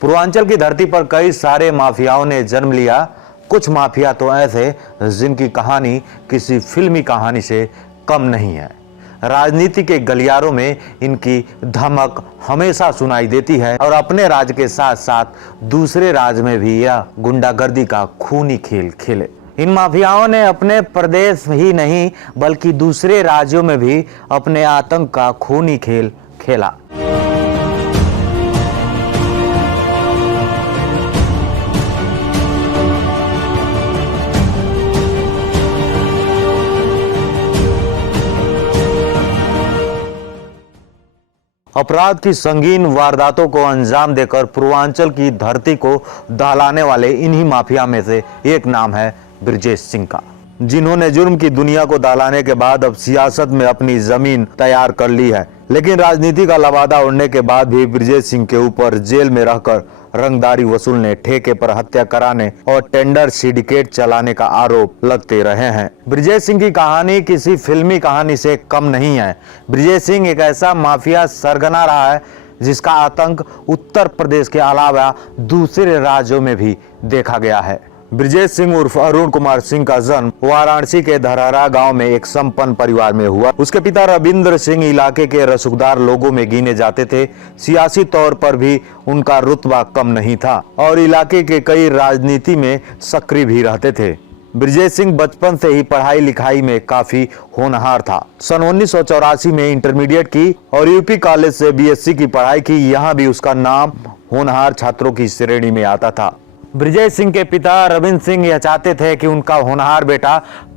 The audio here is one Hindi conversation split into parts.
पूर्वांचल की धरती पर कई सारे माफियाओं ने जन्म लिया। कुछ माफिया तो ऐसे जिनकी कहानी किसी फिल्मी कहानी से कम नहीं है। राजनीति के गलियारों में इनकी धमक हमेशा सुनाई देती है और अपने राज्य के साथ साथ दूसरे राज्य में भी यह गुंडागर्दी का खूनी खेल खेले। इन माफियाओं ने अपने प्रदेश ही नहीं बल्कि दूसरे राज्यों में भी अपने आतंक का खूनी खेल खेला। अपराध की संगीन वारदातों को अंजाम देकर पूर्वांचल की धरती को दहलाने वाले इन्हीं माफिया में से एक नाम है ब्रजेश सिंह का, जिन्होंने जुर्म की दुनिया को दहलाने के बाद अब सियासत में अपनी जमीन तैयार कर ली है। लेकिन राजनीति का लबादा उड़ने के बाद भी ब्रजेश सिंह के ऊपर जेल में रहकर रंगदारी वसूलने, ठेके पर हत्या कराने और टेंडर सिंडिकेट चलाने का आरोप लगते रहे हैं। ब्रजेश सिंह की कहानी किसी फिल्मी कहानी से कम नहीं है। ब्रजेश सिंह एक ऐसा माफिया सरगना रहा है जिसका आतंक उत्तर प्रदेश के अलावा दूसरे राज्यों में भी देखा गया है। ब्रजेश सिंह उर्फ अरुण कुमार सिंह का जन्म वाराणसी के धरहरा गांव में एक संपन्न परिवार में हुआ। उसके पिता रविंद्र सिंह इलाके के रसूखदार लोगों में गिने जाते थे। सियासी तौर पर भी उनका रुतबा कम नहीं था और इलाके के कई राजनीति में सक्रिय भी रहते थे। ब्रजेश सिंह बचपन से ही पढ़ाई लिखाई में काफी होनहार था। सन 1984 में इंटरमीडिएट की और यूपी कॉलेज से बीएससी की पढ़ाई की। यहाँ भी उसका नाम होनहार छात्रों की श्रेणी में आता था। ब्रजेश सिंह के पिता रविंद्र सिंह यह चाहते थे कि उनका होनहार बेटा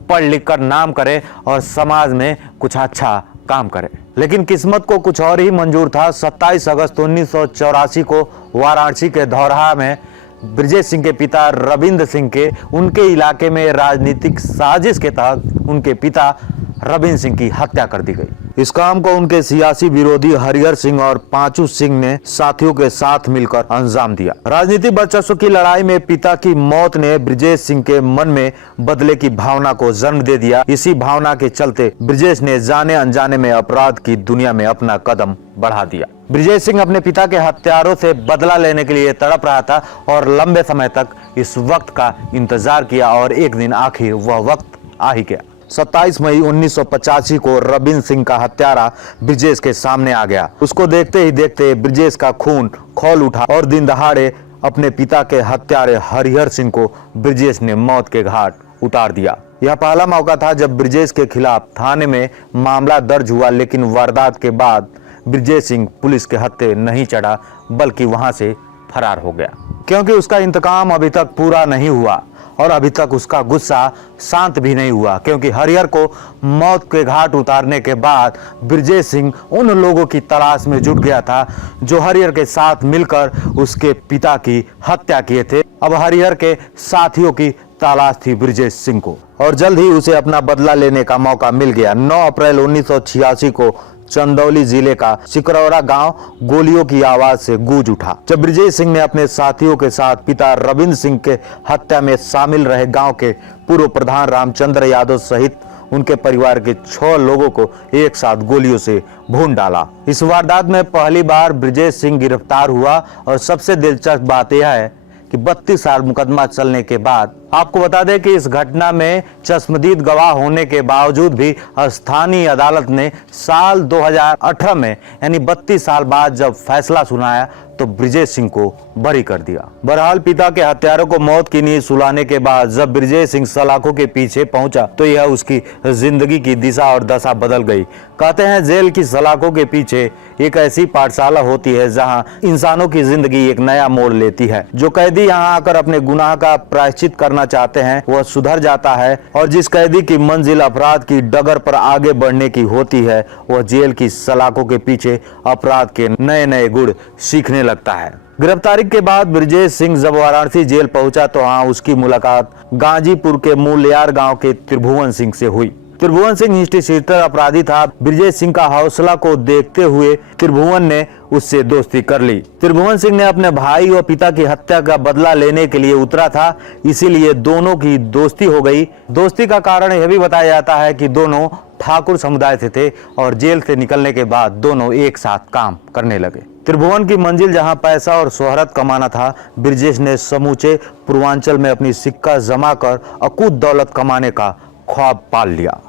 पढ़ लिख कर नाम करे और समाज में कुछ अच्छा काम करे, लेकिन किस्मत को कुछ और ही मंजूर था। 27 अगस्त 1984 को वाराणसी के धौरहा में ब्रजेश सिंह के पिता रविंद्र सिंह के उनके इलाके में राजनीतिक साजिश के तहत उनके पिता रविंद्र सिंह की हत्या कर दी गई। इस काम को उनके सियासी विरोधी हरिहर सिंह और पांचू सिंह ने साथियों के साथ मिलकर अंजाम दिया। राजनीतिक वर्चस्व की लड़ाई में पिता की मौत ने ब्रजेश सिंह के मन में बदले की भावना को जन्म दे दिया। इसी भावना के चलते ब्रजेश ने जाने अनजाने में अपराध की दुनिया में अपना कदम बढ़ा दिया। ब्रजेश सिंह अपने पिता के हत्यारों से बदला लेने के लिए तड़प रहा था और लंबे समय तक इस वक्त का इंतजार किया और एक दिन आखिर वह वक्त आ ही गया। 27 मई 1985 को रविंद्र सिंह का हत्यारा ब्रजेश के सामने आ गया। उसको देखते ही देखते ब्रजेश का खून खौल उठा और दिन दहाड़े अपने पिता के हत्यारे हरिहर सिंह को ब्रजेश ने मौत के घाट उतार दिया। यह पहला मौका था जब ब्रजेश के खिलाफ थाने में मामला दर्ज हुआ, लेकिन वारदात के बाद ब्रजेश सिंह पुलिस के हत्थे नहीं चढ़ा बल्कि वहां से फरार हो गया, क्योंकि उसका इंतकाम अभी तक पूरा नहीं हुआ और अभी तक उसका गुस्सा शांत भी नहीं हुआ, क्योंकि हरिहर को मौत के घाट उतारने के बाद ब्रजेश सिंह उन लोगों की तलाश में जुट गया था जो हरिहर के साथ मिलकर उसके पिता की हत्या किए थे। अब हरिहर के साथियों की तलाश थी ब्रजेश सिंह को और जल्द ही उसे अपना बदला लेने का मौका मिल गया। 9 अप्रैल 1986 को चंदौली जिले का सिकरौरा गांव गोलियों की आवाज से गूंज उठा जब ब्रजेश सिंह ने अपने साथियों के साथ पिता रविंद्र सिंह के हत्या में शामिल रहे गांव के पूर्व प्रधान रामचंद्र यादव सहित उनके परिवार के 6 लोगों को एक साथ गोलियों से भून डाला। इस वारदात में पहली बार ब्रजेश सिंह गिरफ्तार हुआ और सबसे दिलचस्प बात यह है कि 32 साल मुकदमा चलने के बाद, आपको बता दें कि इस घटना में चश्मदीद गवाह होने के बावजूद भी स्थानीय अदालत ने साल 2018 में यानी 32 साल बाद जब फैसला सुनाया तो ब्रजेश सिंह को बरी कर दिया। बहरहाल पिता के हत्यारों को मौत की नींद सुलाने के बाद जब ब्रजेश सिंह सलाखों के पीछे पहुंचा तो यह उसकी जिंदगी की दिशा और दशा बदल गई। कहते हैं जेल की सलाखों के पीछे एक ऐसी पाठशाला होती है जहां इंसानों की जिंदगी एक नया मोड़ लेती है। जो कैदी यहां आकर अपने गुनाह का प्रायश्चित करना चाहते हैं वह सुधर जाता है और जिस कैदी की मंजिल अपराध की डगर पर आगे बढ़ने की होती है वह जेल की सलाखों के पीछे अपराध के नए नए गुण सीखने लगता है। गिरफ्तारी के बाद ब्रजेश सिंह जब वाराणसी जेल पहुंचा तो वहां उसकी मुलाकात गाजीपुर के मूल्यार गांव के त्रिभुवन सिंह से हुई। त्रिभुवन सिंह हिस्ट्री अपराधी था। ब्रजेश सिंह का हौसला को देखते हुए त्रिभुवन ने उससे दोस्ती कर ली। त्रिभुवन सिंह ने अपने भाई और पिता की हत्या का बदला लेने के लिए उतरा था, इसीलिए दोनों की दोस्ती हो गई। दोस्ती का कारण यह भी बताया जाता है कि दोनों ठाकुर समुदाय से थे और जेल से निकलने के बाद दोनों एक साथ काम करने लगे। त्रिभुवन की मंजिल जहां पैसा और शोहरत कमाना था, ब्रजेश ने समूचे पूर्वांचल में अपनी सिक्का जमा कर अकूत दौलत कमाने का ख्वाब पाल लिया।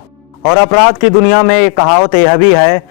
और अपराध की दुनिया में एक कहावत यह भी है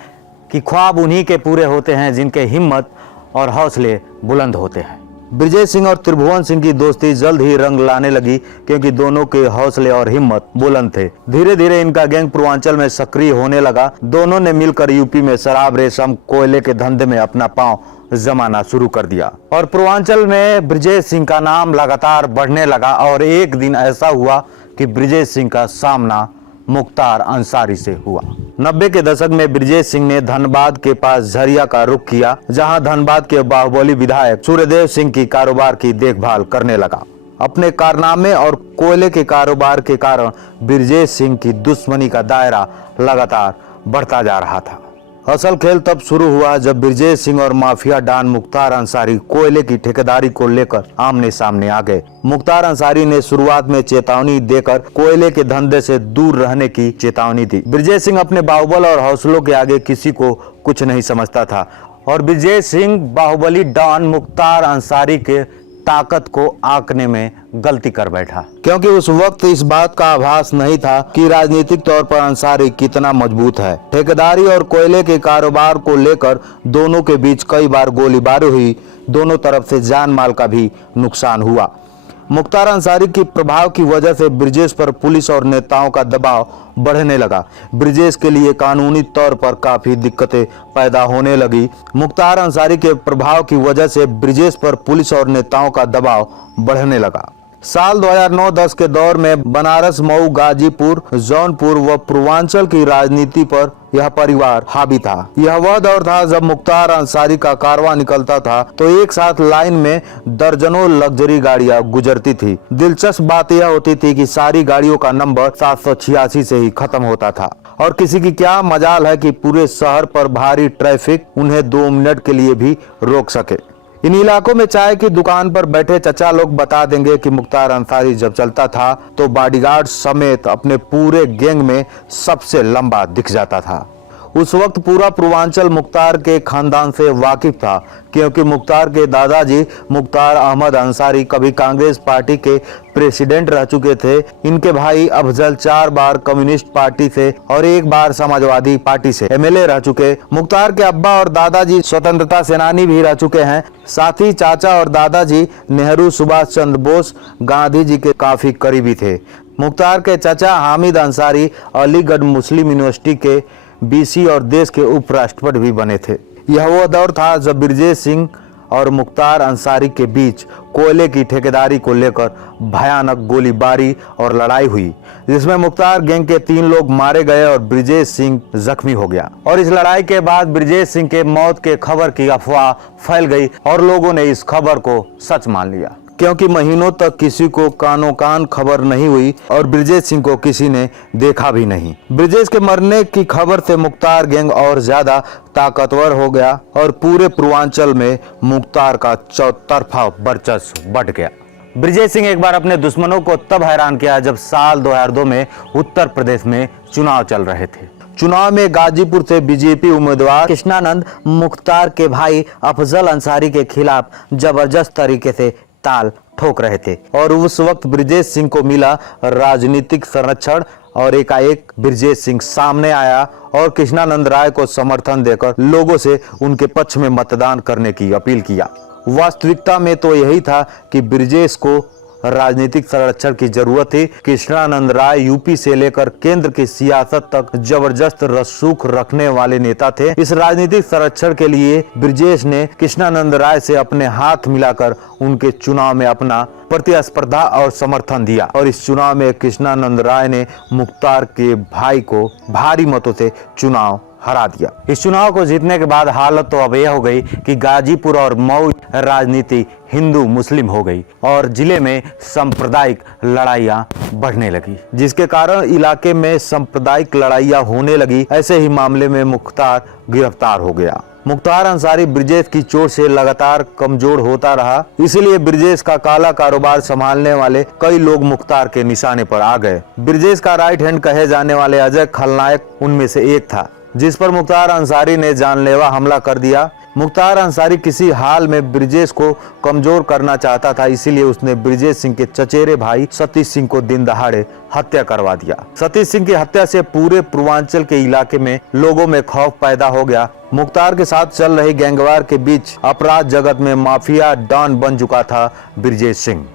कि ख्वाब उन्हीं के पूरे होते हैं जिनके हिम्मत और हौसले बुलंद होते हैं। ब्रजेश सिंह और त्रिभुवन सिंह की दोस्ती जल्द ही रंग लाने लगी, क्योंकि दोनों के हौसले और हिम्मत बुलंद थे। धीरे धीरे इनका गैंग पूर्वांचल में सक्रिय होने लगा। दोनों ने मिलकर यूपी में शराब, रेशम, कोयले के धंधे में अपना पांव जमाना शुरू कर दिया और पूर्वांचल में ब्रजेश सिंह का नाम लगातार बढ़ने लगा। और एक दिन ऐसा हुआ कि ब्रजेश सिंह का सामना मुख्तार अंसारी से हुआ। 90 के दशक में ब्रजेश सिंह ने धनबाद के पास झरिया का रुख किया, जहां धनबाद के बाहुबली विधायक सूर्यदेव सिंह की कारोबार की देखभाल करने लगा। अपने कारनामे और कोयले के कारोबार के कारण ब्रजेश सिंह की दुश्मनी का दायरा लगातार बढ़ता जा रहा था। असल खेल तब शुरू हुआ जब ब्रजेश सिंह और माफिया डॉन मुख्तार अंसारी कोयले की ठेकेदारी को लेकर आमने सामने आ गए। मुख्तार अंसारी ने शुरुआत में चेतावनी देकर कोयले के धंधे से दूर रहने की चेतावनी दी। ब्रजेश सिंह अपने बाहुबल और हौसलों के आगे किसी को कुछ नहीं समझता था और ब्रजेश सिंह बाहुबली डॉन मुख्तार अंसारी के ताकत को आंकने में गलती कर बैठा, क्योंकि उस वक्त इस बात का आभास नहीं था कि राजनीतिक तौर पर अंसारी कितना मजबूत है। ठेकेदारी और कोयले के कारोबार को लेकर दोनों के बीच कई बार गोलीबारी हुई। दोनों तरफ से जान माल का भी नुकसान हुआ। मुख्तार अंसारी के प्रभाव की वजह से ब्रजेश पर पुलिस और नेताओं का दबाव बढ़ने लगा। ब्रजेश के लिए कानूनी तौर पर काफी दिक्कतें पैदा होने लगी। मुख्तार अंसारी के प्रभाव की वजह से ब्रजेश पर पुलिस और नेताओं का दबाव बढ़ने लगा। साल 2009-10 के दौर में बनारस, मऊ, गाजीपुर, जौनपुर व पूर्वांचल की राजनीति पर यह परिवार हावी था। यह वह दौर था जब मुख्तार अंसारी का कारवां निकलता था तो एक साथ लाइन में दर्जनों लग्जरी गाड़ियां गुजरती थी। दिलचस्प बात यह होती थी कि सारी गाड़ियों का नंबर 786 से ही खत्म होता था और किसी की क्या मजाल है कि पूरे शहर पर भारी ट्रैफिक उन्हें 2 मिनट के लिए भी रोक सके। इन इलाकों में चाय की दुकान पर बैठे चचा लोग बता देंगे कि मुख्तार अंसारी जब चलता था तो बॉडीगार्ड समेत अपने पूरे गैंग में सबसे लंबा दिख जाता था। उस वक्त पूरा पूर्वांचल मुख्तार के खानदान से वाकिफ था, क्योंकि मुख्तार के दादाजी मुख्तार अहमद अंसारी कभी कांग्रेस पार्टी के प्रेसिडेंट रह चुके थे। इनके भाई अफजल 4 बार कम्युनिस्ट पार्टी से और 1 बार समाजवादी पार्टी से एमएलए रह चुके। मुख्तार के अब्बा और दादाजी स्वतंत्रता सेनानी भी रह चुके हैं। साथ ही चाचा और दादाजी नेहरू, सुभाष चंद्र बोस, गांधी जी के काफी करीबी थे। मुख्तार के चाचा हामिद अंसारी अलीगढ़ मुस्लिम यूनिवर्सिटी के बीसी और देश के उपराष्ट्रपति भी बने थे। यह वो दौर था जब ब्रजेश सिंह और मुख्तार अंसारी के बीच कोयले की ठेकेदारी को लेकर भयानक गोलीबारी और लड़ाई हुई, जिसमें मुख्तार गैंग के 3 लोग मारे गए और ब्रजेश सिंह जख्मी हो गया। और इस लड़ाई के बाद ब्रजेश सिंह के मौत के खबर की अफवाह फैल गई और लोगों ने इस खबर को सच मान लिया, क्योंकि महीनों तक किसी को कानो कान खबर नहीं हुई और ब्रजेश सिंह को किसी ने देखा भी नहीं। ब्रजेश के मरने की खबर से मुख्तार गैंग और ज्यादा ताकतवर हो गया और पूरे पूर्वांचल में मुख्तार का चौतरफा वर्चस्व बढ़ गया। ब्रजेश सिंह एक बार अपने दुश्मनों को तब हैरान किया जब साल 2002 में उत्तर प्रदेश में चुनाव चल रहे थे। चुनाव में गाजीपुर से बीजेपी उम्मीदवार कृष्णानंद मुख्तार के भाई अफजल अंसारी के खिलाफ जबरदस्त तरीके से ताल ठोक रहे थे और उस वक्त ब्रजेश सिंह को मिला राजनीतिक संरक्षण और एकाएक ब्रजेश सिंह सामने आया और कृष्णानंद राय को समर्थन देकर लोगों से उनके पक्ष में मतदान करने की अपील किया। वास्तविकता में तो यही था कि ब्रजेश को राजनीतिक संरक्षण की जरूरत थी। कृष्णानंद राय यूपी से लेकर केंद्र की सियासत तक जबरदस्त रसूख रखने वाले नेता थे। इस राजनीतिक संरक्षण के लिए ब्रजेश ने कृष्णानंद राय से अपने हाथ मिलाकर उनके चुनाव में अपना प्रतिस्पर्धा और समर्थन दिया और इस चुनाव में कृष्णानंद राय ने मुख्तार के भाई को भारी मतों से चुनाव हरा दिया। इस चुनाव को जीतने के बाद हालत तो अब यह हो गई कि गाजीपुर और मऊ राजनीति हिंदू मुस्लिम हो गई और जिले में सांप्रदायिक लड़ाइयां बढ़ने लगी, जिसके कारण इलाके में सांप्रदायिक लड़ाइयां होने लगी। ऐसे ही मामले में मुख्तार गिरफ्तार हो गया। मुख्तार अंसारी ब्रजेश की चोट से लगातार कमजोर होता रहा, इसलिए ब्रजेश का काला कारोबार संभालने वाले कई लोग मुख्तार के निशाने पर आ गए। ब्रजेश का राइट हैंड कहे जाने वाले अजय खलनायक उनमें से एक था, जिस पर मुख्तार अंसारी ने जानलेवा हमला कर दिया। मुख्तार अंसारी किसी हाल में ब्रिजेश को कमजोर करना चाहता था, इसीलिए उसने ब्रिजेश सिंह के चचेरे भाई सतीश सिंह को दिन दहाड़े हत्या करवा दिया। सतीश सिंह की हत्या से पूरे पूर्वांचल के इलाके में लोगों में खौफ पैदा हो गया। मुख्तार के साथ चल रही गैंगवार के बीच अपराध जगत में माफिया डॉन बन चुका था ब्रिजेश सिंह।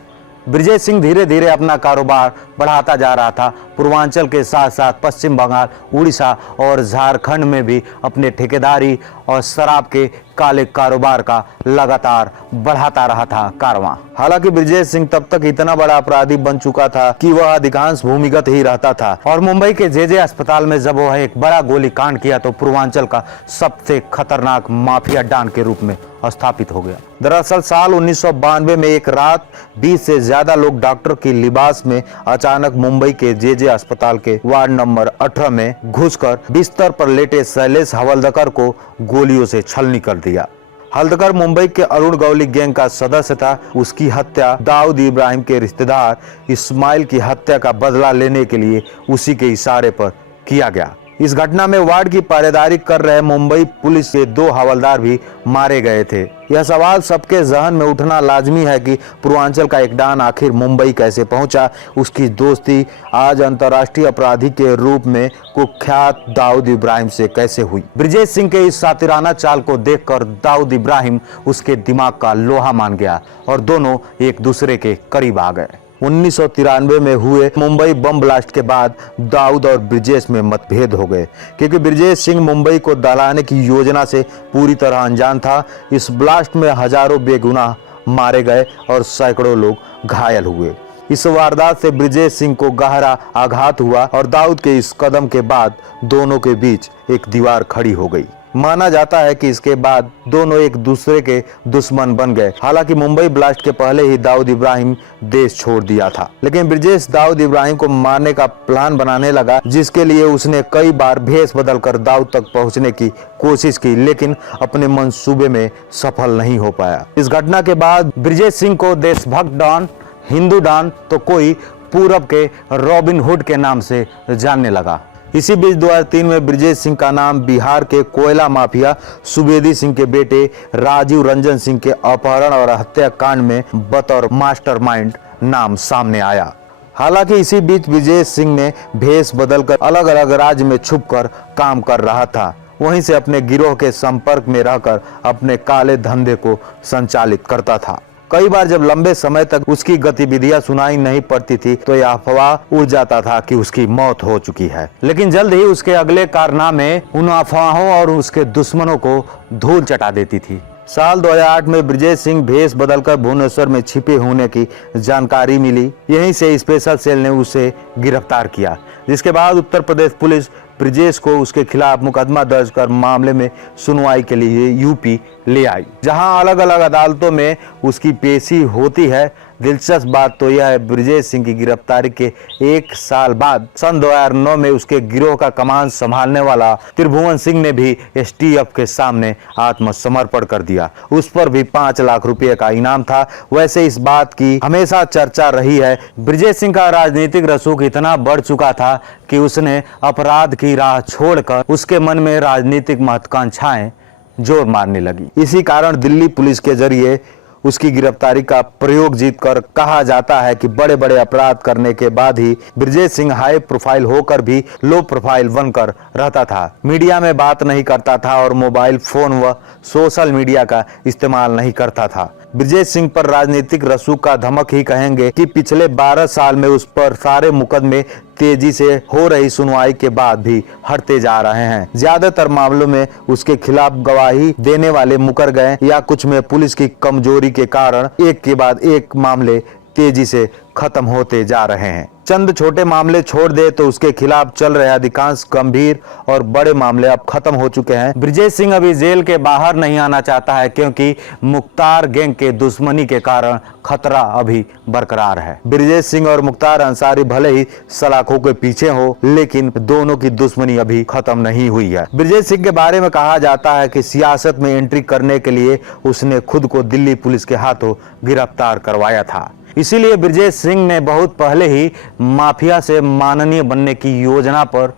ब्रिजेश सिंह धीरे धीरे अपना कारोबार बढ़ाता जा रहा था। पूर्वांचल के साथ साथ पश्चिम बंगाल, उड़ीसा और झारखंड में भी अपने ठेकेदारी और शराब के काले कारोबार का लगातार बढ़ाता रहा था कारवां। हालांकि ब्रिजेश सिंह तब तक इतना बड़ा अपराधी बन चुका था कि वह अधिकांश भूमिगत ही रहता था और मुंबई के जे अस्पताल में जब वह एक बड़ा गोलीकांड किया तो पूर्वांचल का सबसे खतरनाक माफिया डॉन के रूप में स्थापित हो गया। दरअसल साल 1992 में एक रात 20 से ज्यादा लोग डॉक्टर की लिबास में अचानक मुंबई के जे अस्पताल के वार्ड नंबर 18 में घुसकर बिस्तर पर लेटे शैलेश हवलदार को गोलियों से छलनी कर दिया। हवलदार मुंबई के अरुण गौली गैंग का सदस्य था। उसकी हत्या दाऊद इब्राहिम के रिश्तेदार इस्माइल की हत्या का बदला लेने के लिए उसी के इशारे पर किया गया। इस घटना में वार्ड की पहरेदारी कर रहे मुंबई पुलिस के 2 हवलदार भी मारे गए थे। यह सवाल सबके जहन में उठना लाजमी है कि पूर्वांचल का एक डॉन आखिर मुंबई कैसे पहुंचा। उसकी दोस्ती आज अंतर्राष्ट्रीय अपराधी के रूप में कुख्यात दाऊद इब्राहिम से कैसे हुई। ब्रिजेश सिंह के इस सातिराना चाल को देखकर दाऊद इब्राहिम उसके दिमाग का लोहा मान गया और दोनों एक दूसरे के करीब आ गए। 1993 में हुए मुंबई बम ब्लास्ट के बाद दाऊद और ब्रिजेश में मतभेद हो गए, क्योंकि ब्रिजेश सिंह मुंबई को दहलाने की योजना से पूरी तरह अनजान था। इस ब्लास्ट में हजारों बेगुनाह मारे गए और सैकड़ों लोग घायल हुए। इस वारदात से ब्रिजेश सिंह को गहरा आघात हुआ और दाऊद के इस कदम के बाद दोनों के बीच एक दीवार खड़ी हो गई। माना जाता है कि इसके बाद दोनों एक दूसरे के दुश्मन बन गए। हालांकि मुंबई ब्लास्ट के पहले ही दाऊद इब्राहिम देश छोड़ दिया था, लेकिन ब्रिजेश दाऊद इब्राहिम को मारने का प्लान बनाने लगा, जिसके लिए उसने कई बार भेष बदलकर दाऊद तक पहुंचने की कोशिश की, लेकिन अपने मंसूबे में सफल नहीं हो पाया। इस घटना के बाद ब्रिजेश सिंह को देशभक्त डॉन, हिंदू डॉन तो कोई पूरब के रॉबिन हुड के नाम से जानने लगा। इसी बीच 2003 में ब्रिजेश सिंह का नाम बिहार के कोयला माफिया सुवेदी सिंह के बेटे राजीव रंजन सिंह के अपहरण और हत्याकांड में बतौर मास्टरमाइंड नाम सामने आया। हालांकि इसी बीच ब्रिजेश सिंह ने भेष बदलकर अलग अलग राज्य में छुपकर काम कर रहा था। वहीं से अपने गिरोह के संपर्क में रहकर अपने काले धंधे को संचालित करता था। कई बार जब लंबे समय तक उसकी गतिविधियां सुनाई नहीं पड़ती थी तो यह अफवाह उड़ जाता था कि उसकी मौत हो चुकी है, लेकिन जल्द ही उसके अगले कारनामे उन अफवाहों और उसके दुश्मनों को धूल चटा देती थी। साल 2008 में ब्रिजेश सिंह भेष बदलकर भुवनेश्वर में छिपे होने की जानकारी मिली। यहीं से स्पेशल सेल ने उसे गिरफ्तार किया, जिसके बाद उत्तर प्रदेश पुलिस ब्रिजेश को उसके खिलाफ मुकदमा दर्ज कर मामले में सुनवाई के लिए यूपी ले आई, जहां अलग अलग अदालतों में उसकी पेशी होती है। दिलचस्प बात तो यह है, ब्रिजेश सिंह की गिरफ्तारी के 1 साल बाद सन 2009 में उसके गिरोह का कमान संभालने वाला त्रिभुवन सिंह ने भी एसटीएफ के सामने आत्मसमर्पण कर दिया। उस पर भी 5 लाख रुपए का इनाम था। वैसे इस बात की हमेशा चर्चा रही है, ब्रिजेश सिंह का राजनीतिक रसूख इतना बढ़ चुका था कि उसने अपराध की राह छोड़कर उसके मन में राजनीतिक महत्वाकांक्षाएं जोर मारने लगी। इसी कारण दिल्ली पुलिस के जरिए उसकी गिरफ्तारी का प्रयोग जीतकर कहा जाता है कि बड़े बड़े अपराध करने के बाद ही ब्रिजेश सिंह हाई प्रोफाइल होकर भी लो प्रोफाइल बनकर रहता था। मीडिया में बात नहीं करता था और मोबाइल फोन व सोशल मीडिया का इस्तेमाल नहीं करता था। ब्रिजेश सिंह पर राजनीतिक रसूख का धमक ही कहेंगे कि पिछले 12 साल में उस पर सारे मुकदमे तेजी से हो रही सुनवाई के बाद भी हटते जा रहे हैं। ज्यादातर मामलों में उसके खिलाफ गवाही देने वाले मुकर गए या कुछ में पुलिस की कमजोरी के कारण एक के बाद एक मामले तेजी से खत्म होते जा रहे हैं। चंद छोटे मामले छोड़ दे तो उसके खिलाफ चल रहे अधिकांश गंभीर और बड़े मामले अब खत्म हो चुके हैं। ब्रिजेश सिंह अभी जेल के बाहर नहीं आना चाहता है, क्योंकि मुख्तार गैंग के दुश्मनी के कारण खतरा अभी बरकरार है। ब्रिजेश सिंह और मुख्तार अंसारी भले ही सलाखों के पीछे हो, लेकिन दोनों की दुश्मनी अभी खत्म नहीं हुई है। ब्रिजेश सिंह के बारे में कहा जाता है कि सियासत में एंट्री करने के लिए उसने खुद को दिल्ली पुलिस के हाथों गिरफ्तार करवाया था। इसीलिए ब्रिजेश सिंह ने बहुत पहले ही माफिया से माननीय बनने की योजना पर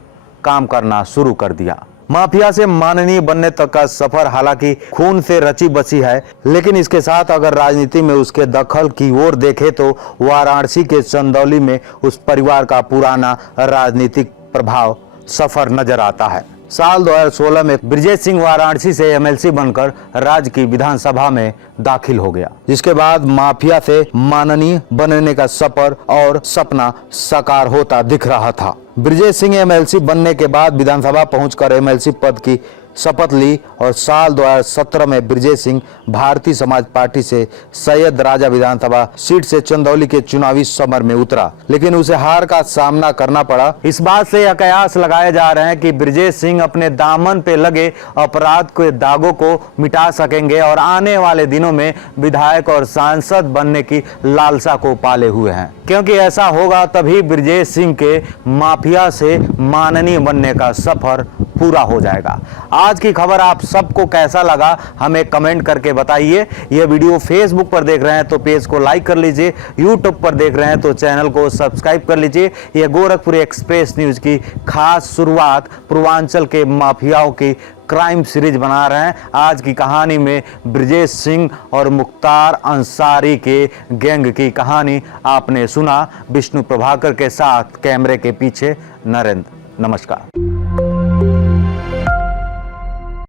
काम करना शुरू कर दिया। माफिया से माननीय बनने तक का सफर हालांकि खून से रची बसी है, लेकिन इसके साथ अगर राजनीति में उसके दखल की ओर देखें तो वाराणसी के चंदौली में उस परिवार का पुराना राजनीतिक प्रभाव सफर नजर आता है। साल 2016 में ब्रिजेश सिंह वाराणसी से एमएलसी बनकर राज्य की विधानसभा में दाखिल हो गया, जिसके बाद माफिया से माननीय बनने का सफर और सपना साकार होता दिख रहा था। ब्रिजेश सिंह एमएलसी बनने के बाद विधानसभा पहुंचकर एमएलसी पद की शपथ ली और साल 2017 में ब्रिजेश सिंह भारतीय समाज पार्टी से सैयद राजा विधानसभा सीट से चंदौली के चुनावी समर में उतरा, लेकिन उसे हार का सामना करना पड़ा। इस बात से यह कयास लगाए जा रहे हैं कि ब्रिजेश सिंह अपने दामन पे लगे अपराध के दागों को मिटा सकेंगे और आने वाले दिनों में विधायक और सांसद बनने की लालसा को पाले हुए हैं, क्योंकि ऐसा होगा तभी ब्रिजेश सिंह के माफिया से माननीय बनने का सफर पूरा हो जाएगा। आज की खबर आप सबको कैसा लगा हमें कमेंट करके बताइए। यह वीडियो फेसबुक पर देख रहे हैं तो पेज को लाइक कर लीजिए, यूट्यूब पर देख रहे हैं तो चैनल को सब्सक्राइब कर लीजिए। यह गोरखपुर एक्सप्रेस न्यूज की खास शुरुआत पूर्वांचल के माफियाओं की क्राइम सीरीज बना रहे हैं। आज की कहानी में ब्रिजेश सिंह और मुख्तार अंसारी के गैंग की कहानी आपने सुना। विष्णु प्रभाकर के साथ कैमरे के पीछे नरेंद्र। नमस्कार।